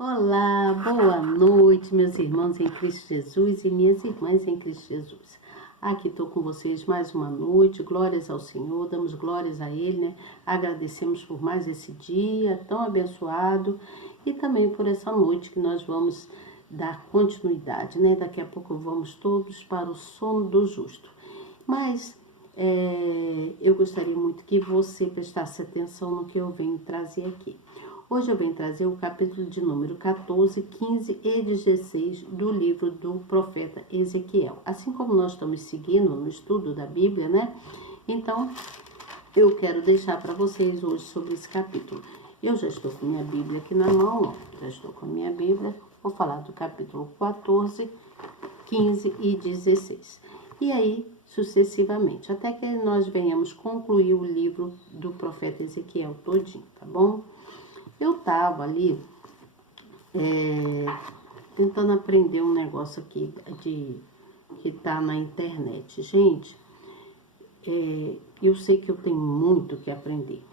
Olá, boa noite, meus irmãos em Cristo Jesus e minhas irmãs em Cristo Jesus. Aqui estou com vocês mais uma noite, glórias ao Senhor, damos glórias a Ele, né? Agradecemos por mais esse dia tão abençoado e também por essa noite que nós vamos dar continuidade, né? Daqui a pouco vamos todos para o sono do justo. Mas eu gostaria muito que você prestasse atenção no que eu venho trazer aqui. Hoje eu venho trazer o capítulo de número 14, 15 e 16 do livro do profeta Ezequiel. Assim como nós estamos seguindo no estudo da Bíblia, né? Então, eu quero deixar para vocês hoje sobre esse capítulo. Eu já estou com minha Bíblia aqui na mão, ó. Já estou com a minha Bíblia. Vou falar do capítulo 14, 15 e 16. E aí, sucessivamente, até que nós venhamos concluir o livro do profeta Ezequiel todinho, tá bom? Eu estava ali tentando aprender um negócio aqui que tá na internet. Gente, eu sei que eu tenho muito que aprender,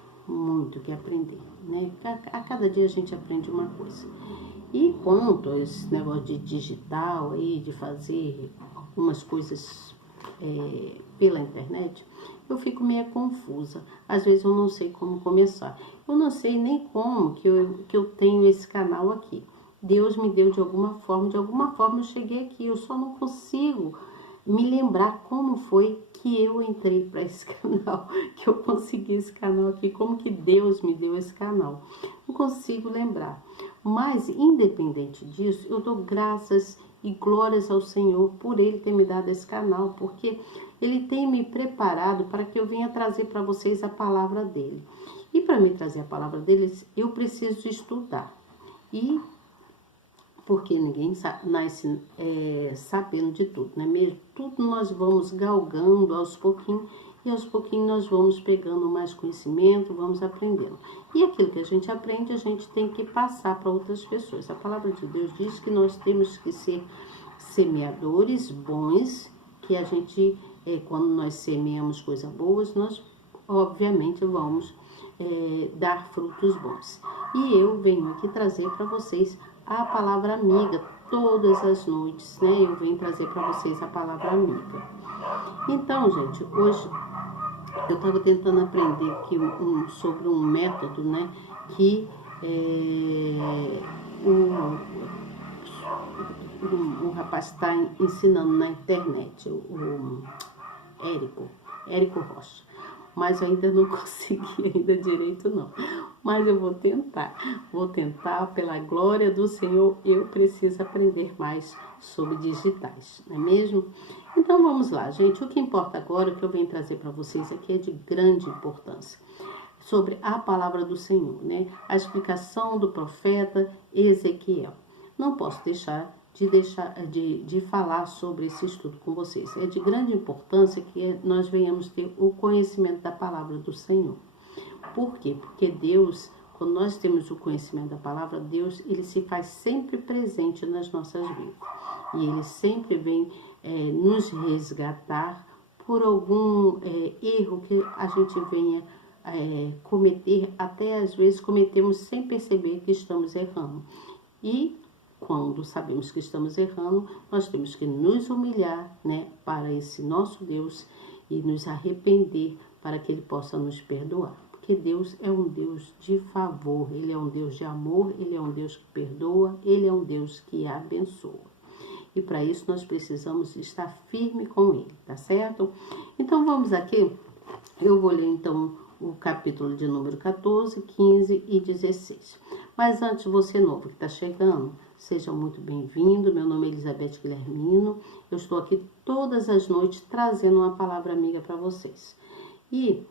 né? A cada dia a gente aprende uma coisa. E quanto a esse negócio de digital aí, de fazer algumas coisas pela internet, eu fico meio confusa. Às vezes eu não sei como começar. Eu não sei nem como que eu tenho esse canal aqui. Deus me deu de alguma forma eu cheguei aqui. Eu só não consigo me lembrar como foi que eu entrei para esse canal, que eu consegui esse canal aqui, como que Deus me deu esse canal. Não consigo lembrar. Mas, independente disso, eu dou graças e glórias ao Senhor por Ele ter me dado esse canal, porque Ele tem me preparado para que eu venha trazer para vocês a palavra dEle. E para me trazer a palavra dEle, eu preciso estudar. E porque ninguém nasce sabendo de tudo, não é mesmo? Tudo nós vamos galgando aos pouquinhos, e aos pouquinhos nós vamos pegando mais conhecimento, vamos aprendendo. E aquilo que a gente aprende, a gente tem que passar para outras pessoas. A palavra de Deus diz que nós temos que ser semeadores bons, que a gente, quando nós semeamos coisas boas, nós obviamente vamos dar frutos bons. E eu venho aqui trazer para vocês a palavra amiga todas as noites, né? Eu venho trazer para vocês a palavra amiga. Então, gente, hoje eu estava tentando aprender aqui sobre um método, né? Que o rapaz está ensinando na internet, o Érico Rocha. Mas ainda não consegui ainda direito não. Mas eu vou tentar, pela glória do Senhor, eu preciso aprender mais sobre digitais, não é mesmo? Então vamos lá, gente, o que importa agora, o que eu venho trazer para vocês aqui é de grande importância, sobre a palavra do Senhor, né? A explicação do profeta Ezequiel. Não posso deixar de falar sobre esse estudo com vocês. É de grande importância que nós venhamos ter o conhecimento da palavra do Senhor. Por quê? Porque Deus, quando nós temos o conhecimento da palavra, Deus, Ele se faz sempre presente nas nossas vidas. E Ele sempre vem nos resgatar por algum erro que a gente venha cometer, até às vezes cometemos sem perceber que estamos errando. E quando sabemos que estamos errando, nós temos que nos humilhar, né, para esse nosso Deus e nos arrepender para que Ele possa nos perdoar. Porque Deus é um Deus de favor, Ele é um Deus de amor, Ele é um Deus que perdoa, Ele é um Deus que abençoa. E para isso nós precisamos estar firme com Ele, tá certo? Então vamos aqui, eu vou ler então o capítulo de número 14, 15 e 16. Mas antes, você novo que está chegando, seja muito bem-vindo. Meu nome é Elizabeth Guilhermino. Eu estou aqui todas as noites trazendo uma palavra amiga para vocês. E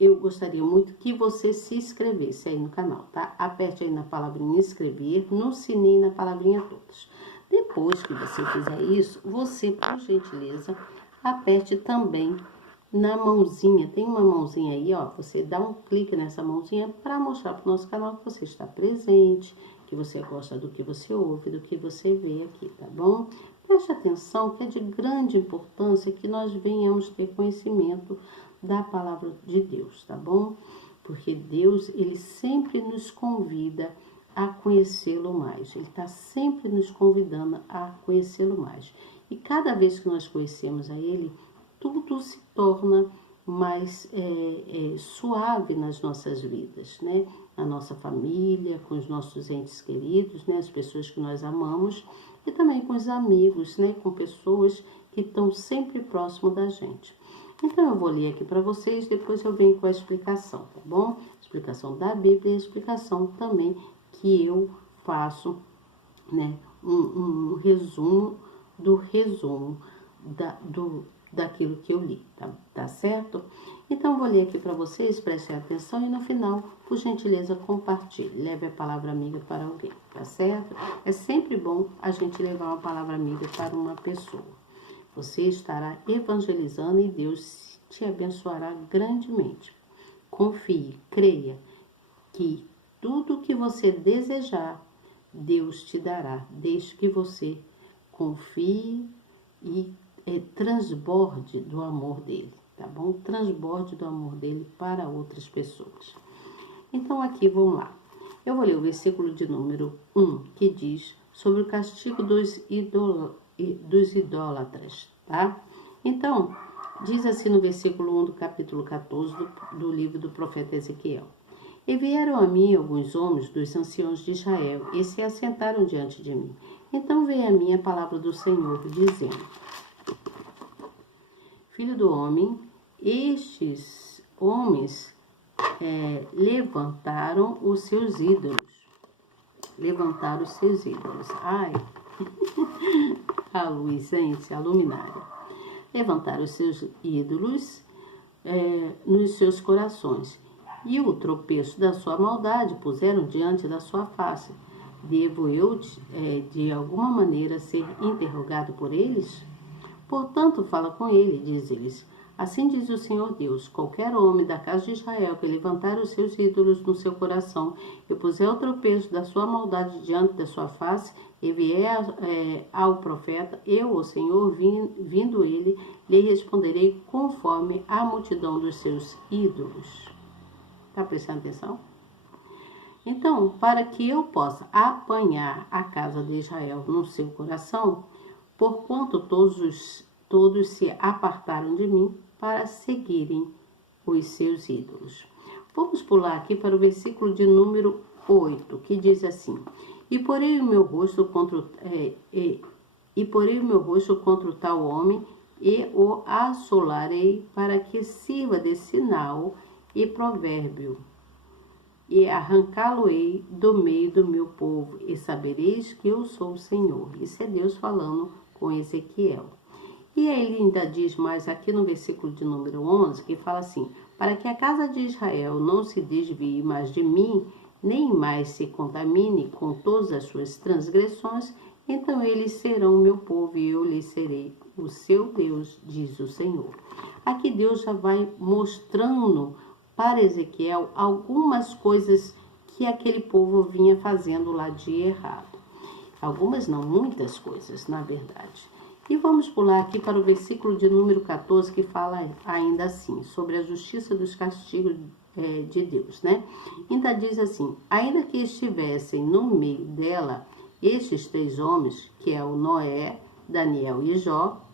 eu gostaria muito que você se inscrevesse aí no canal, tá? Aperte aí na palavrinha inscrever, no sininho na palavrinha todas. Depois que você fizer isso, você, por gentileza, aperte também na mãozinha, tem uma mãozinha aí, ó, você dá um clique nessa mãozinha para mostrar para o nosso canal que você está presente, que você gosta do que você ouve, do que você vê aqui, tá bom? Preste atenção que é de grande importância que nós venhamos ter conhecimento da palavra de Deus, tá bom? porque Deus, ele sempre nos convida a conhecê-lo mais. Ele está sempre nos convidando a conhecê-lo mais. E cada vez que nós conhecemos a ele, tudo se torna mais suave nas nossas vidas, né? Na nossa família, com os nossos entes queridos, né? As pessoas que nós amamos, e também com os amigos, né? Com pessoas que estão sempre próximo da gente. Então eu vou ler aqui para vocês, depois eu venho com a explicação, tá bom? Explicação da Bíblia e explicação também que eu faço, né? Um resumo daquilo que eu li, tá certo? Então eu vou ler aqui para vocês, prestem atenção e no final, por gentileza, compartilhe, leve a palavra amiga para alguém, tá certo? É sempre bom a gente levar uma palavra amiga para uma pessoa. Você estará evangelizando e Deus te abençoará grandemente. Confie, creia que tudo que você desejar, Deus te dará, desde que você confie e transborde do amor dele, tá bom? Transborde do amor dele para outras pessoas. Então aqui, vamos lá. Eu vou ler o versículo de número 1, que diz sobre o castigo dos idólatras, tá? Então, diz assim no versículo 1 do capítulo 14 do livro do profeta Ezequiel. E vieram a mim alguns homens dos anciãos de Israel e se assentaram diante de mim. Então veio a mim a palavra do Senhor, dizendo: Filho do homem, estes homens levantaram os seus ídolos. Levantaram os seus ídolos. Ai, a luz, gente, a luminária. Levantaram os seus ídolos nos seus corações. E o tropeço da sua maldade puseram diante da sua face. Devo eu, de alguma maneira, ser interrogado por eles? Portanto, fala com ele, diz-lhes: Assim diz o Senhor Deus: qualquer homem da casa de Israel que levantar os seus ídolos no seu coração e puser o tropeço da sua maldade diante da sua face, e vier ao profeta, eu, o Senhor, vindo ele, lhe responderei conforme a multidão dos seus ídolos. Está prestando atenção? Então, para que eu possa apanhar a casa de Israel no seu coração, porquanto todos se apartaram de mim para seguirem os seus ídolos. Vamos pular aqui para o versículo de número 8, que diz assim: E porei o meu rosto contra o tal homem e o assolarei para que sirva de sinal e provérbio, e arrancá-lo-ei do meio do meu povo, e sabereis que eu sou o Senhor. Isso é Deus falando com Ezequiel. E ele ainda diz mais aqui no versículo de número 11, que fala assim: para que a casa de Israel não se desvie mais de mim, nem mais se contamine com todas as suas transgressões, então eles serão o meu povo e eu lhes serei o seu Deus, diz o Senhor. Aqui Deus já vai mostrando para Ezequiel algumas coisas que aquele povo vinha fazendo lá de errado. Algumas não, muitas coisas, na verdade. E vamos pular aqui para o versículo de número 14, que fala ainda assim, sobre a justiça dos castigos de Deus, né? Ainda diz assim: ainda que estivessem no meio dela estes 3 homens, que é o Noé, Daniel e Jó,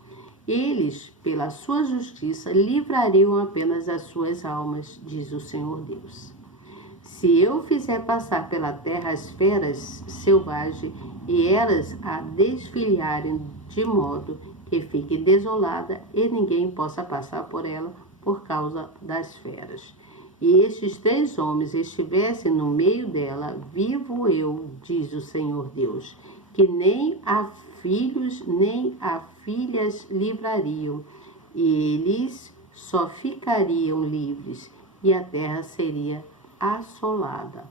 eles, pela sua justiça, livrariam apenas as suas almas, diz o Senhor Deus. Se eu fizer passar pela terra as feras selvagens e elas a desfilharem de modo que fique desolada e ninguém possa passar por ela por causa das feras, e estes 3 homens estivessem no meio dela, vivo eu, diz o Senhor Deus, que nem a filhos nem a filhas livrariam, e eles só ficariam livres, e a terra seria assolada.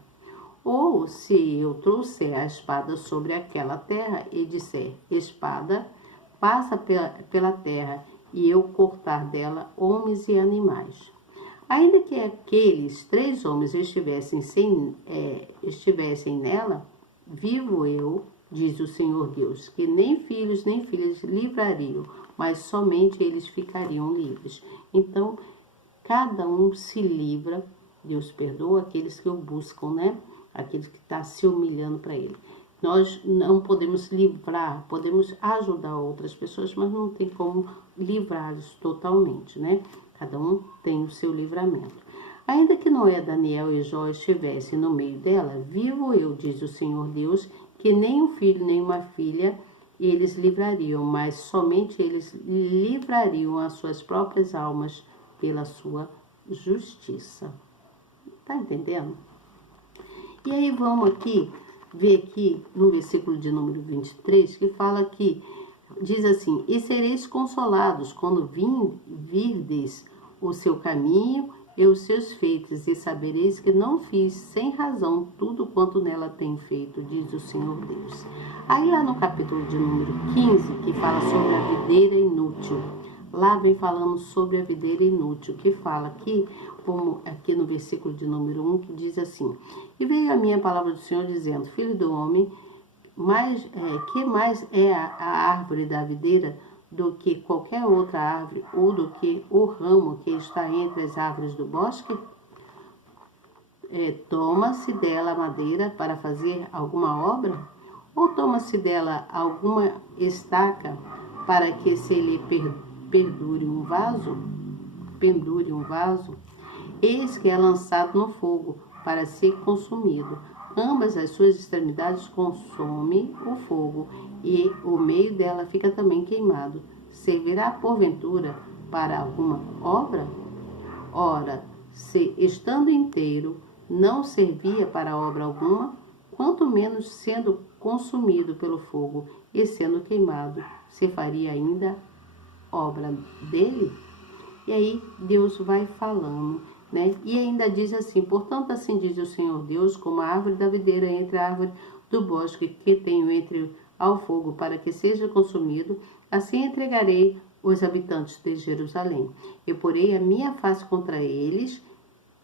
Ou se eu trouxer a espada sobre aquela terra e disser: espada, passa pela terra, e eu cortar dela homens e animais. Ainda que aqueles 3 homens estivessem nela, vivo eu, diz o Senhor Deus, que nem filhos nem filhas livrariam, mas somente eles ficariam livres. Então, cada um se livra Deus perdoa aqueles que o buscam, né? Aqueles que estão se humilhando para Ele. Nós não podemos livrar, podemos ajudar outras pessoas, mas não tem como livrá-los totalmente, né? Cada um tem o seu livramento. Ainda que Noé, Daniel e Jó estivessem no meio dela, vivo eu, diz o Senhor Deus, que nem um filho nem uma filha eles livrariam, mas somente eles livrariam as suas próprias almas pela sua justiça. Tá entendendo? E aí vamos aqui ver aqui no versículo de número 23, que fala que, diz assim, e sereis consolados quando virdes o seu caminho e os seus feitos, e sabereis que não fiz sem razão tudo quanto nela tem feito, diz o Senhor Deus. Aí lá no capítulo de número 15, que fala sobre a videira inútil, lá vem falando sobre a videira inútil, que fala aqui, como aqui no versículo de número 1, que diz assim, e veio a minha palavra do Senhor dizendo, filho do homem, que mais é a árvore da videira do que qualquer outra árvore, ou do que o ramo que está entre as árvores do bosque? Toma-se dela madeira para fazer alguma obra? Ou toma-se dela alguma estaca para que se lhe pendure um vaso? Eis que é lançado no fogo para ser consumido. Ambas as suas extremidades consome o fogo, e o meio dela fica também queimado. Servirá, porventura, para alguma obra? Ora, se estando inteiro não servia para obra alguma, quanto menos sendo consumido pelo fogo e sendo queimado, se faria ainda obra dele? E aí Deus vai falando, né? E ainda diz assim, portanto assim diz o Senhor Deus, como a árvore da videira entre a árvore do bosque que tenho entre ao fogo para que seja consumido, assim entregarei os habitantes de Jerusalém. Eu porei a minha face contra eles,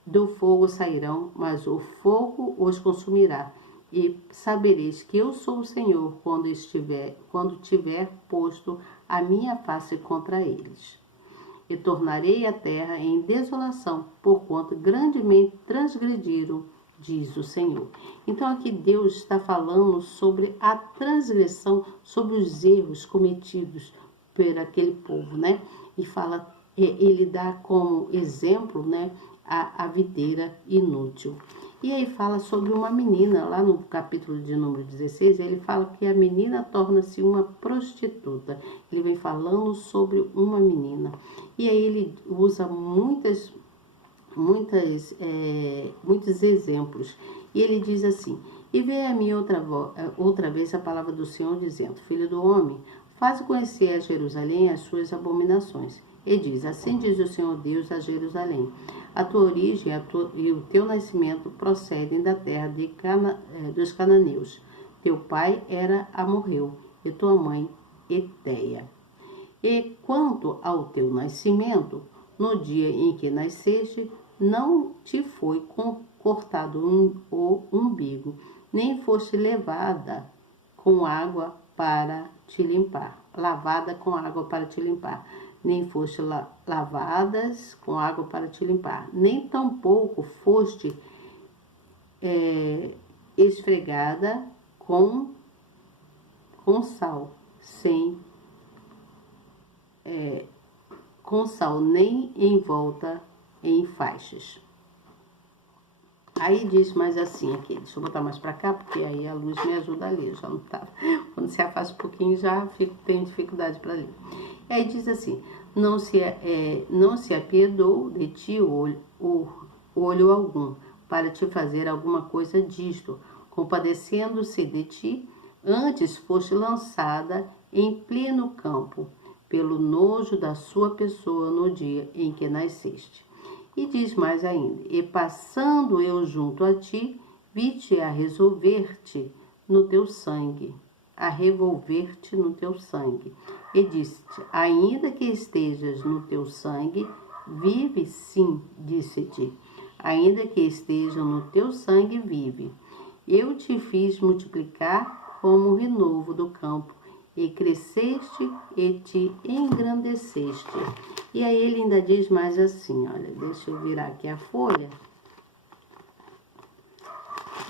do fogo sairão, mas o fogo os consumirá. E sabereis que eu sou o Senhor quando tiver posto a minha face contra eles. E tornarei a terra em desolação, porquanto grandemente transgrediram, diz o Senhor. Então aqui Deus está falando sobre a transgressão, sobre os erros cometidos por aquele povo, né? E fala, ele dá como exemplo, né, a videira inútil. E aí fala sobre uma menina, lá no capítulo de número 16, ele fala que a menina torna-se uma prostituta. Ele vem falando sobre uma menina. E aí ele usa muitos exemplos. E ele diz assim, e veio a mim outra vez a palavra do Senhor dizendo, filho do homem, faz conhecer a Jerusalém as suas abominações. E diz, assim diz o Senhor Deus a Jerusalém, a tua origem e o teu nascimento procedem da terra dos cananeus. Teu pai era amorreu e tua mãe Eteia. E quanto ao teu nascimento, no dia em que nasceste, não te foi cortado o umbigo, nem foste lavada com água para te limpar, nem foste lavadas com água para te limpar, nem tampouco foste esfregada com sal, nem envolta em faixas. Aí diz mais assim aqui, deixa eu botar mais pra cá, porque aí a luz me ajuda a ler, já não tá. Quando se afasta um pouquinho, tenho dificuldade para ler. E aí diz assim, não se apiedou de ti olho algum, para te fazer alguma coisa disto, compadecendo-se de ti, antes foste lançada em pleno campo, pelo nojo da sua pessoa no dia em que nasceste. E diz mais ainda, e passando eu junto a ti, vi-te a revolver-te no teu sangue. E disse-te, ainda que estejas no teu sangue, vive sim, disse-te, ainda que esteja no teu sangue, vive. Eu te fiz multiplicar como o renovo do campo, e cresceste e te engrandeceste. E aí ele ainda diz mais assim, olha, deixa eu virar aqui a folha,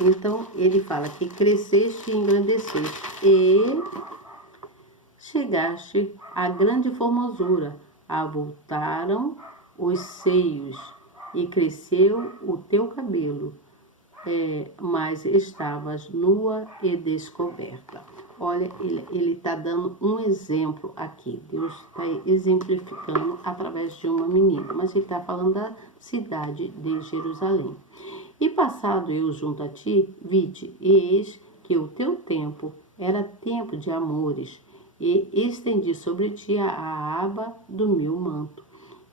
Então, ele fala que cresceste e engrandeceste e chegaste à grande formosura, avultaram os seios e cresceu o teu cabelo, mas estavas nua e descoberta. Olha, ele está dando um exemplo aqui. Deus está exemplificando através de uma menina, mas ele está falando da cidade de Jerusalém. E passado eu junto a ti, vi-te, e eis que o teu tempo era tempo de amores, e estendi sobre ti a aba do meu manto,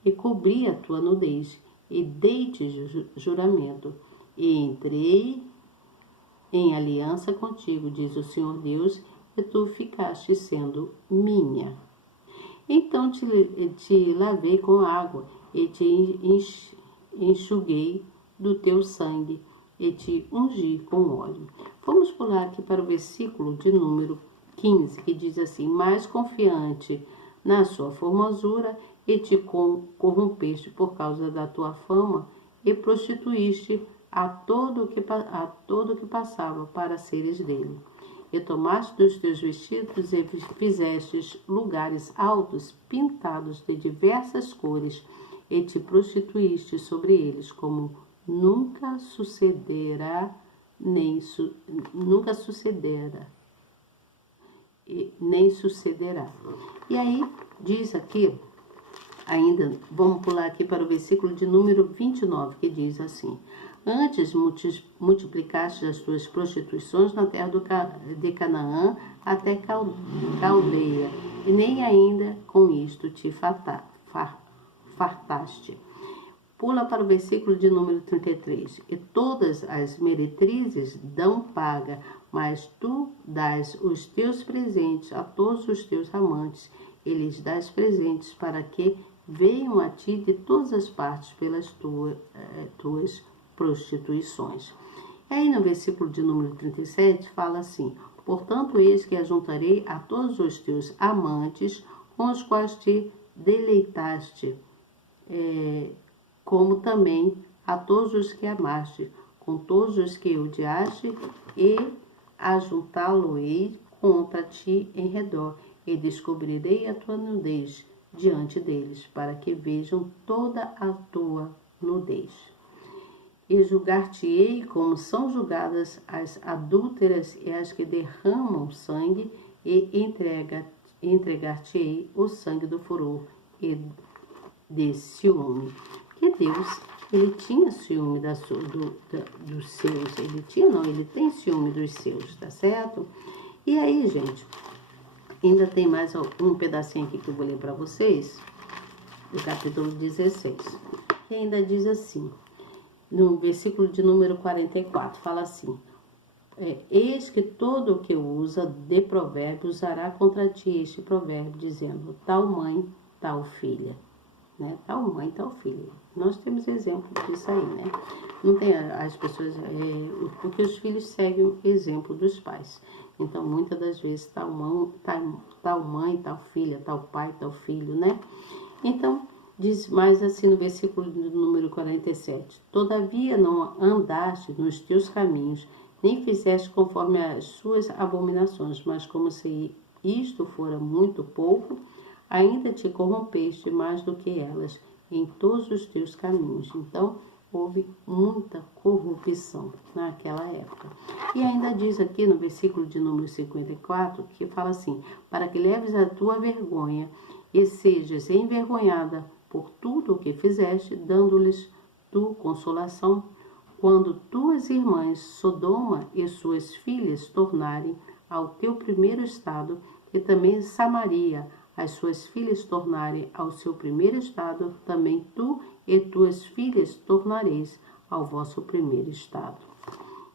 e cobri a tua nudez, e dei-te juramento, e entrei em aliança contigo, diz o Senhor Deus, e tu ficaste sendo minha. Então te lavei com água, e te enxuguei do teu sangue, e te ungi com óleo. Vamos pular aqui para o versículo de número 15, que diz assim: mais confiante na sua formosura, e te corrompeste por causa da tua fama, e prostituíste a todo que passava para seres dele. E tomaste dos teus vestidos e fizestes lugares altos, pintados de diversas cores, e te prostituíste sobre eles, como nunca sucederá, nem sucederá. E aí, diz aqui, ainda, vamos pular aqui para o versículo de número 29, que diz assim: antes multiplicaste as tuas prostituições na terra de Canaã até Caldeia, e nem ainda com isto te fartaste. Pula para o versículo de número 33. E todas as meretrizes dão paga, mas tu dás os teus presentes a todos os teus amantes, e lhes dás presentes para que venham a ti de todas as partes pelas tuas prostituições. E aí no versículo de número 37 fala assim: portanto, eis que ajuntarei a todos os teus amantes com os quais te deleitaste, como também a todos os que amaste, com todos os que odiaste, e ajuntá-lo-ei contra ti em redor, e descobrirei a tua nudez diante deles, para que vejam toda a tua nudez. E julgar-te-ei como são julgadas as adúlteras e as que derramam sangue, e entregar-te-ei o sangue do furor e de ciúme. Que Deus, ele tinha ciúme dos seus, ele tem ciúme dos seus, tá certo? E aí, gente, ainda tem mais um pedacinho aqui que eu vou ler para vocês, do capítulo 16, que ainda diz assim, no versículo de número 44, fala assim: eis que todo o que usa de provérbio usará contra ti este provérbio, dizendo, tal mãe, tal filha. Né? Tal mãe, tal filho. Nós temos exemplo disso aí, né? Não tem as pessoas, porque os filhos seguem o exemplo dos pais. Então, muitas das vezes, tal mãe, tal filha, tal pai, tal filho, né? Então, diz mais assim no versículo número 47, todavia não andaste nos teus caminhos, nem fizeste conforme as suas abominações, mas como se isto fora muito pouco, ainda te corrompeste mais do que elas em todos os teus caminhos. Então, houve muita corrupção naquela época. E ainda diz aqui no versículo de número 54, que fala assim: para que leves a tua vergonha e sejas envergonhada por tudo o que fizeste, dando-lhes tu consolação, quando tuas irmãs Sodoma e suas filhas tornarem ao teu primeiro estado, e também Samaria, as suas filhas tornarem ao seu primeiro estado, também tu e tuas filhas tornareis ao vosso primeiro estado.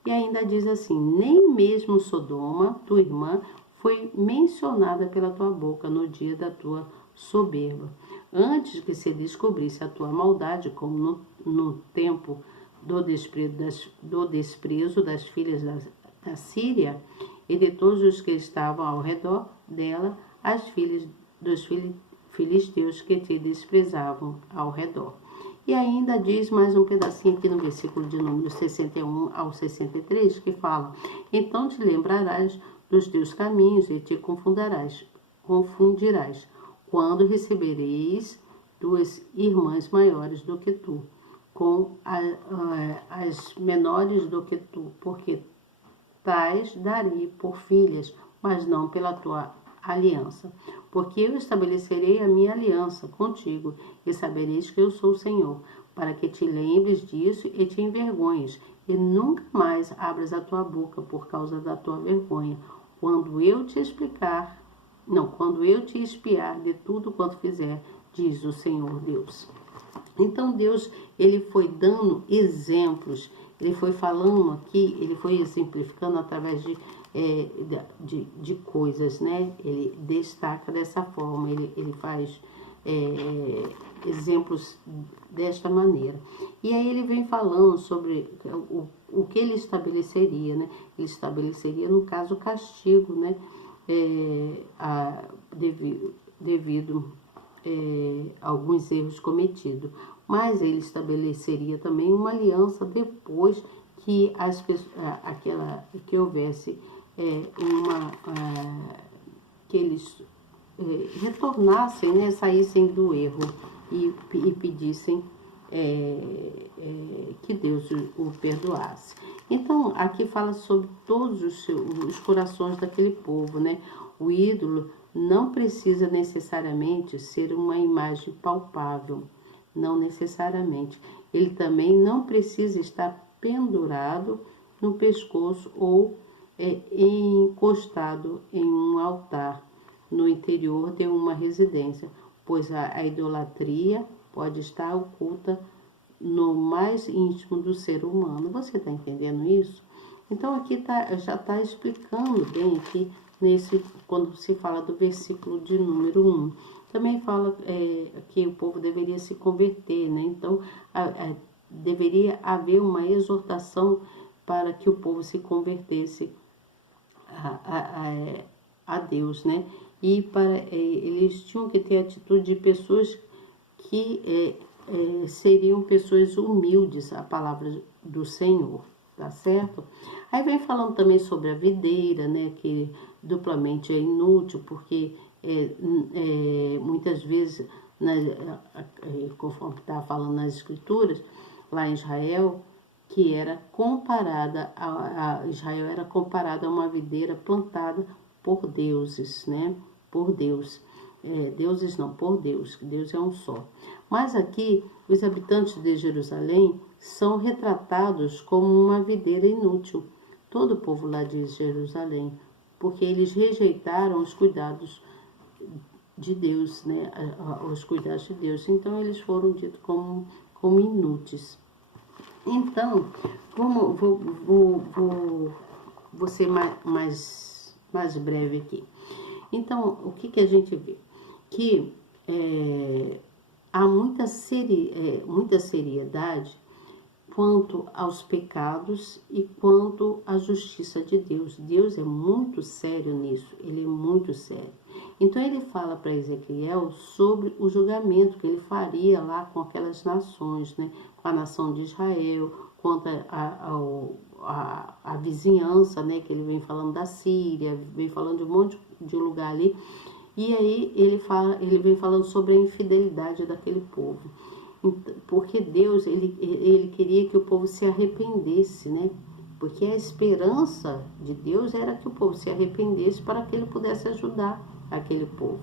E ainda diz assim: nem mesmo Sodoma, tua irmã, foi mencionada pela tua boca no dia da tua soberba, antes que se descobrisse a tua maldade, como no tempo do desprezo das filhas da Síria e de todos os que estavam ao redor dela, as filhas dos filisteus que te desprezavam ao redor. E ainda diz mais um pedacinho aqui no versículo de número 61 ao 63, que fala: então te lembrarás dos teus caminhos e te confundirás, quando recebereis duas irmãs maiores do que tu, com as menores do que tu, porque tais darei por filhas, mas não pela tua aliança. Porque eu estabelecerei a minha aliança contigo, e sabereis que eu sou o Senhor, para que te lembres disso e te envergonhes, e nunca mais abras a tua boca por causa da tua vergonha, quando eu te espiar de tudo quanto fizer, diz o Senhor Deus. Então Deus, ele foi dando exemplos, ele foi falando aqui, ele foi exemplificando através de coisas, né? Ele destaca dessa forma, ele faz exemplos desta maneira. E aí ele vem falando sobre o que ele estabeleceria, né? Ele estabeleceria, no caso, o castigo, né? Devido alguns erros cometidos. Mas ele estabeleceria também uma aliança depois que que houvesse que eles retornassem, né, saíssem do erro e pedissem que Deus o perdoasse. Então, aqui fala sobre todos os corações daquele povo, né? O ídolo não precisa necessariamente ser uma imagem palpável, não necessariamente. Ele também não precisa estar pendurado no pescoço ou encostado em um altar no interior de uma residência, pois a idolatria pode estar oculta no mais íntimo do ser humano. Você está entendendo isso? Então aqui já está explicando bem aqui quando se fala do versículo de número 1. Também fala que o povo deveria se converter, né? Então deveria haver uma exortação para que o povo se convertesse a Deus, né? E eles tinham que ter a atitude de pessoas que seriam pessoas humildes, a palavra do Senhor, tá certo? Aí vem falando também sobre a videira, né? Que duplamente é inútil, porque muitas vezes, conforme estava falando nas escrituras, lá em Israel, que era comparada Israel era comparada a uma videira plantada por deuses, né? Por Deus. Deuses não, por Deus, que Deus é um só. Mas aqui, os habitantes de Jerusalém são retratados como uma videira inútil. Todo o povo lá de Jerusalém, porque eles rejeitaram os cuidados de Deus, né? Os cuidados de Deus. Então, eles foram ditos como inúteis. Então, vou ser mais breve aqui. Então, o que a gente vê? Que há muita seriedade quanto aos pecados e quanto à justiça de Deus. Deus é muito sério nisso, ele é muito sério. Então ele fala para Ezequiel sobre o julgamento que ele faria lá com aquelas nações, né? Com a nação de Israel, contra a vizinhança, né? Que ele vem falando da Síria, vem falando de um monte de lugar ali. E aí ele vem falando sobre a infidelidade daquele povo. Porque Deus, ele queria que o povo se arrependesse, né? Porque a esperança de Deus era que o povo se arrependesse para que ele pudesse ajudar aquele povo,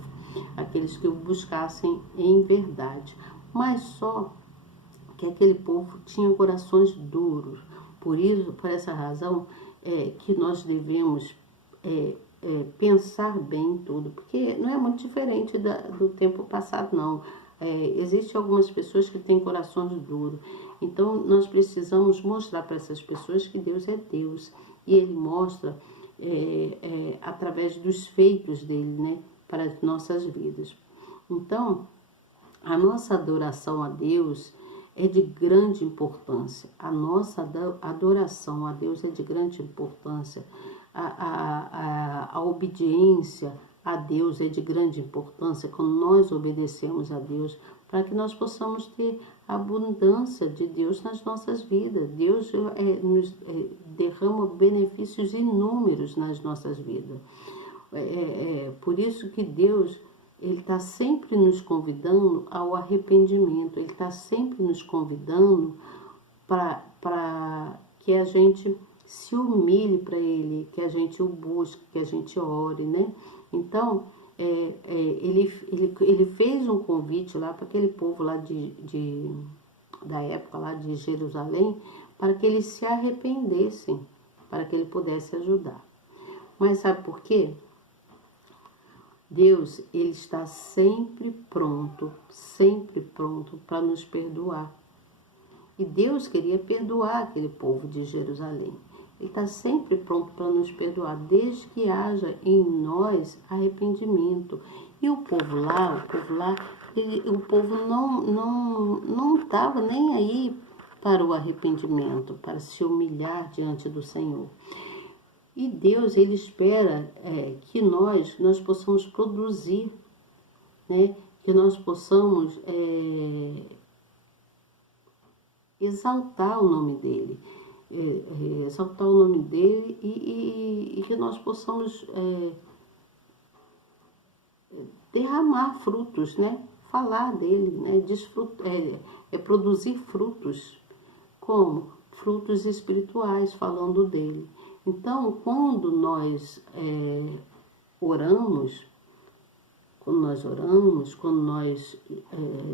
aqueles que o buscassem em verdade. Mas só que aquele povo tinha corações duros. Por essa razão, que nós devemos pensar bem em tudo, porque não é muito diferente do tempo passado, não. Existem algumas pessoas que têm corações duros. Então, nós precisamos mostrar para essas pessoas que Deus é Deus. E Ele mostra através dos feitos dEle, né, para as nossas vidas. Então, a nossa adoração a Deus é de grande importância. A nossa adoração a Deus é de grande importância. A obediência a Deus é de grande importância. Quando nós obedecemos a Deus, para que nós possamos ter a abundância de Deus nas nossas vidas. Deus nos derrama benefícios inúmeros nas nossas vidas. Por isso que Deus, Ele está sempre nos convidando ao arrependimento, Ele está sempre nos convidando para que a gente se humilhe para Ele, que a gente o busque, que a gente ore, né? Então, ele fez um convite lá para aquele povo lá da época lá de Jerusalém, para que eles se arrependessem, para que Ele pudesse ajudar. Mas sabe por quê? Deus, Ele está sempre pronto para nos perdoar. E Deus queria perdoar aquele povo de Jerusalém. Ele está sempre pronto para nos perdoar, desde que haja em nós arrependimento. E o povo lá, o povo não estava nem aí para o arrependimento, para se humilhar diante do Senhor. E Deus, Ele espera que nós possamos produzir, né? Que nós possamos exaltar o nome dEle. Exaltar o nome dEle e que nós possamos derramar frutos, né? Falar dEle, né? Produzir frutos, como frutos espirituais, falando dEle. Então, quando nós oramos, quando nós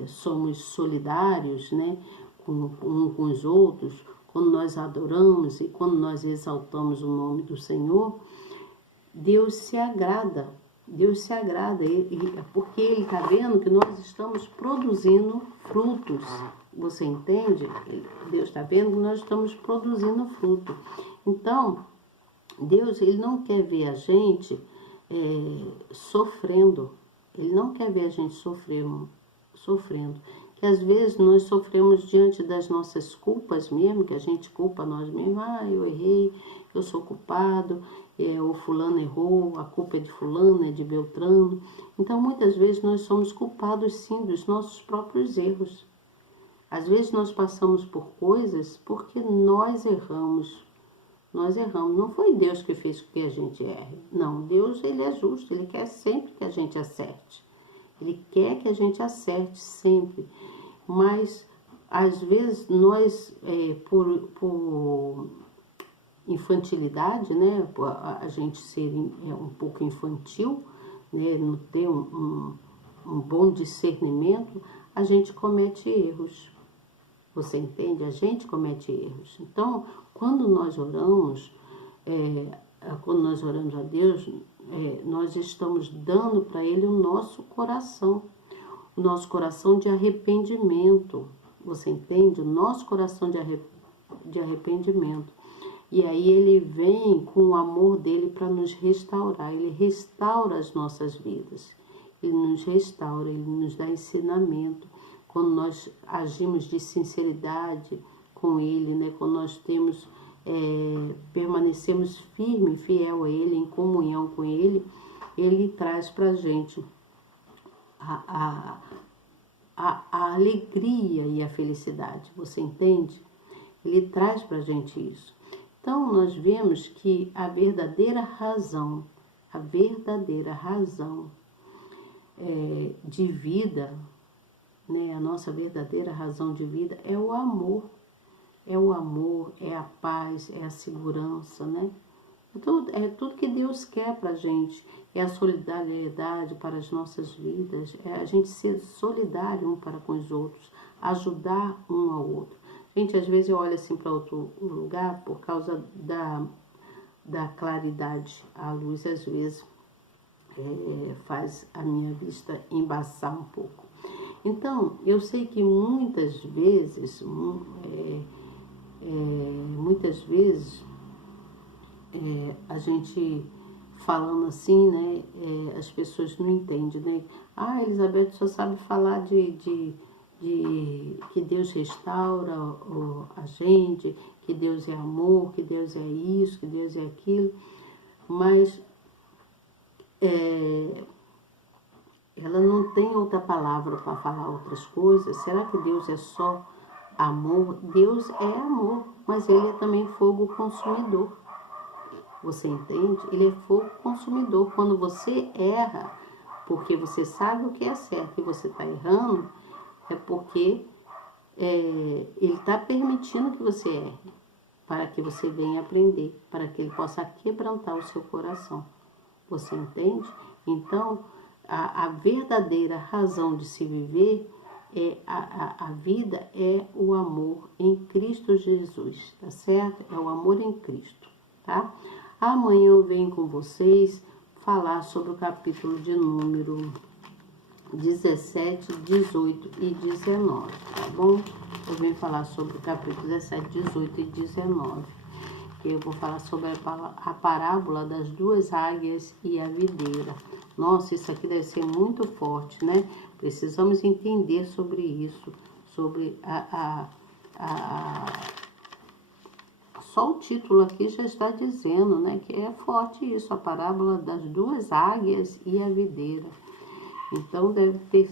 somos solidários, né? Com os outros, quando nós adoramos e quando nós exaltamos o nome do Senhor, Deus se agrada, porque Ele está vendo que nós estamos produzindo frutos. Você entende? Deus está vendo que nós estamos produzindo fruto. Então, Deus, Ele não quer ver a gente sofrendo. Ele não quer ver a gente sofrendo. Que às vezes nós sofremos diante das nossas culpas mesmo, que a gente culpa nós mesmos. Eu errei, eu sou culpado, o fulano errou, a culpa é de fulano, é de Beltrano. Então, muitas vezes nós somos culpados, sim, dos nossos próprios erros. Às vezes nós passamos por coisas porque nós erramos. Não foi Deus que fez com que a gente erre. Não, Deus, Ele é justo, Ele quer sempre que a gente acerte. Ele quer que a gente acerte sempre. Mas, às vezes, nós, por infantilidade, né, a gente ser um pouco infantil, né, não ter um bom discernimento, a gente comete erros. Você entende? A gente comete erros. Então, quando nós oramos a Deus, nós estamos dando para Ele o nosso coração de arrependimento. Você entende? O nosso coração de arrependimento. E aí Ele vem com o amor dEle para nos restaurar. Ele restaura as nossas vidas. Ele nos restaura, Ele nos dá ensinamento. Quando nós agimos de sinceridade com Ele, né? Quando nós permanecemos firme, fiel a Ele, em comunhão com Ele, Ele traz para a gente a alegria e a felicidade. Você entende? Ele traz para a gente isso. Então, nós vemos que a verdadeira razão de vida, né, a nossa verdadeira razão de vida é o amor. É o amor, é a paz, é a segurança, né? É tudo que Deus quer para a gente. É a solidariedade para as nossas vidas. É a gente ser solidário um para com os outros. Ajudar um ao outro. Gente, às vezes eu olho assim para outro lugar por causa da claridade. A luz, às vezes, faz a minha vista embaçar um pouco. Então, eu sei que muitas vezes a gente falando assim, né, as pessoas não entendem, né? Elizabeth só sabe falar de que Deus restaura a gente, que Deus é amor, que Deus é isso, que Deus é aquilo, mas ela não tem outra palavra para falar outras coisas. Será que Deus é só amor? Deus é amor, mas Ele é também fogo consumidor. Você entende? Ele é fogo consumidor. Quando você erra, porque você sabe o que é certo e você está errando, é porque Ele está permitindo que você erre, para que você venha aprender, para que Ele possa quebrantar o seu coração. Você entende? Então, a verdadeira razão de se viver a vida é o amor em Cristo Jesus, tá certo? É o amor em Cristo, tá? Amanhã eu venho com vocês falar sobre o capítulo de número 17, 18 e 19, tá bom? Eu venho falar sobre o capítulo 17, 18 e 19. Eu vou falar sobre a parábola das duas águias e a videira. Nossa, isso aqui deve ser muito forte, né? Precisamos entender sobre isso, sobre só o título aqui já está dizendo, né, que é forte isso, a parábola das duas águias e a videira. Então, deve ter,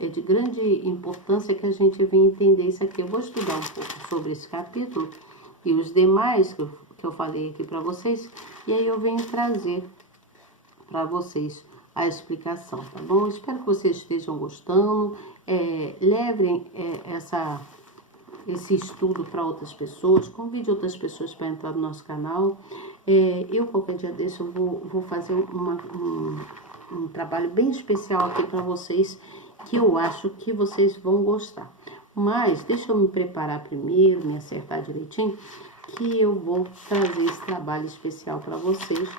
é de grande importância que a gente venha entender isso aqui. Eu vou estudar um pouco sobre esse capítulo e os demais que eu falei aqui para vocês, e aí eu venho trazer para vocês a explicação, tá bom? Espero que vocês estejam gostando, levem esse estudo para outras pessoas, convide outras pessoas para entrar no nosso canal. Eu, qualquer dia desse, eu vou fazer um trabalho bem especial aqui para vocês, que eu acho que vocês vão gostar. Mas, deixa eu me preparar primeiro, me acertar direitinho, que eu vou trazer esse trabalho especial para vocês.